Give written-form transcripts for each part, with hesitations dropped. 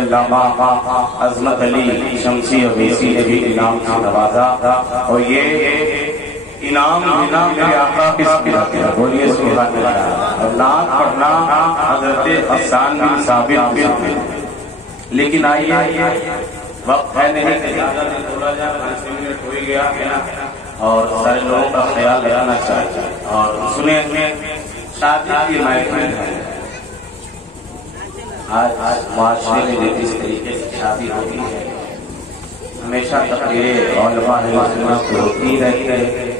علامہ عظمت علی شمسی اویسی نے بھی انعام سے نوازا، اور یہ انعام بنا میرے آقا کس کی رکھتے ہیں؟ بولیے سبحان اللہ۔ اور نعت پڑھنا حضرت حسان بن ثابت بھی، لیکن آئیے وقت ہے نہیں کہ زیادہ دن بولا جائے، 5 منٹ ہو ہی گیا اور سارے لوگوں کا خیال رکھنا چاہیے۔ اور سنیں، شادی کی محفل ہے، آج معاشرے میں جس طریقے سے شادی ہوتی ہے ہمیشہ تقریریں علماء سنت ہوتی رہتی ہے،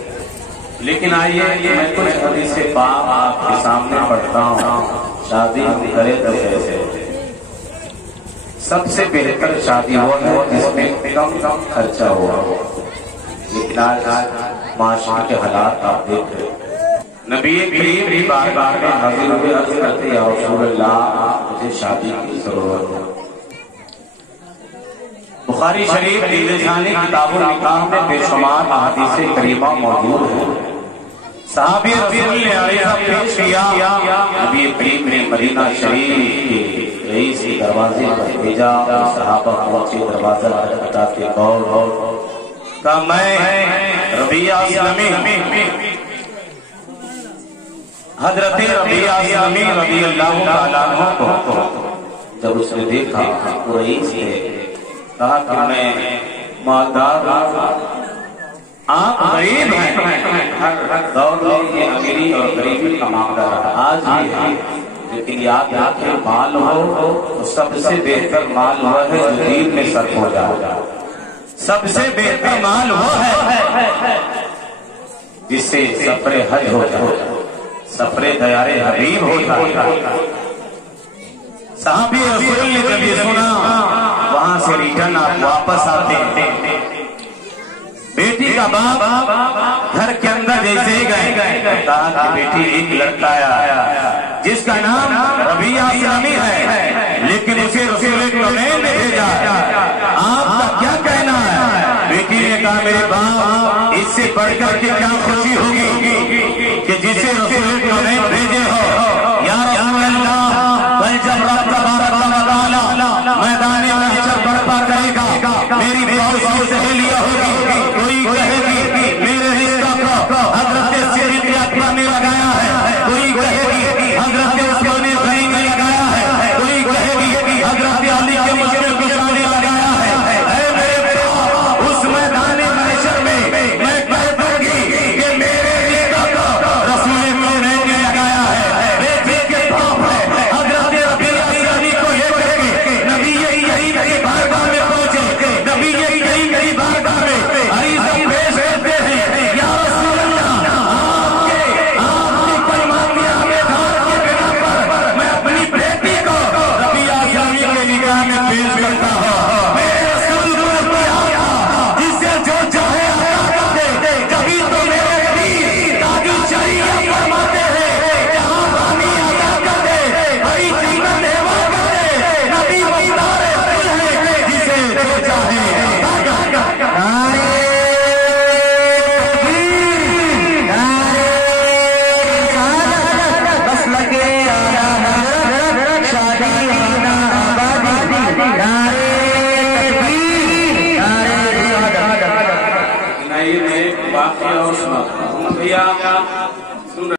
لیکن آئیے میں کچھ حدیث پاک آپ کے سامنے پڑھتا ہوں۔ شادی کرے تو کیسے؟ سب سے بہتر شادی وہ ہے جس میں کم خرچہ ہوا، لیکن آج معاشرے کے حالات آپ دیکھ رہے ہیں۔ نبی کریم بھی بار بار میں حاضر ہوئے، عرض کرتے یا رسول اللہ مجھے شادی کی ضرورت ہے۔ بخاری شریف لسانی کتاب النکاح میں بے شمار احادیث کریمہ موجود ہیں۔ صحابی رسول نے عائشہ پیش کیا، نبی کریم نے مدینہ شریف کے رئیس کے دروازے پر بھیجا، صحابہ کو کے دروازہ پر بتا کے کہا میں ربیعہ اسلامی حضرت ربیعہ اسلامی رضی اللہ تعالیٰ عنہ کو جب اس نے دیکھا تو رئیس نے کہا کہ میں مالدار آپ غریب ہیں، ہر دور میں یہ امیری اور غریبی کا معاملہ رہا، آج بھی ہے، لیکن یاد رکھیں مال ہو تو سب سے بہتر مال وہ ہے جو دین میں صرف ہو جائے، سب سے بہتر مال وہ ہے جس سے سفر حج ہو جائے، سفر دیار حبیب ہو جائے۔ صحابی رسول نے جب یہ سنا وہاں سے ریٹرن آپ واپس آتے ہیں، بیٹی کا باپ گھر کے اندر جیسے ہی گئے کہا کہ بیٹی ایک لڑکا آیا جس کا نام ربیعہ اسلامی ہے، لیکن اسے رسول اکرم نے بھیجا، آپ کا کیا کہنا ہے؟ بیٹی نے کہا میرے باپ اس سے بڑھ کر کے کیا خوشی ہوگی کہ جسے رسول اکرم نے بھیجے ہو۔ یا رسول اللہ بل جب رب تبارک و تعالی میدان محشر برپا کرے گا میری بہت سی سہیلیاں ہوگی، کوئی کہے گی میرے رشتہ کو حضرت صدیق اکبر نے لگایا ہے، کوئی کہے گی حضرت عثمان غنی نے لگایا ہے، کوئی کہے گی حضرت علی کے مسلم کو نے لگایا ہے۔ اے میرے باپ اس میدان محشر میں میں کہہ دوں گی کہ میرے واقعہ اور سناتا ہوں بھیا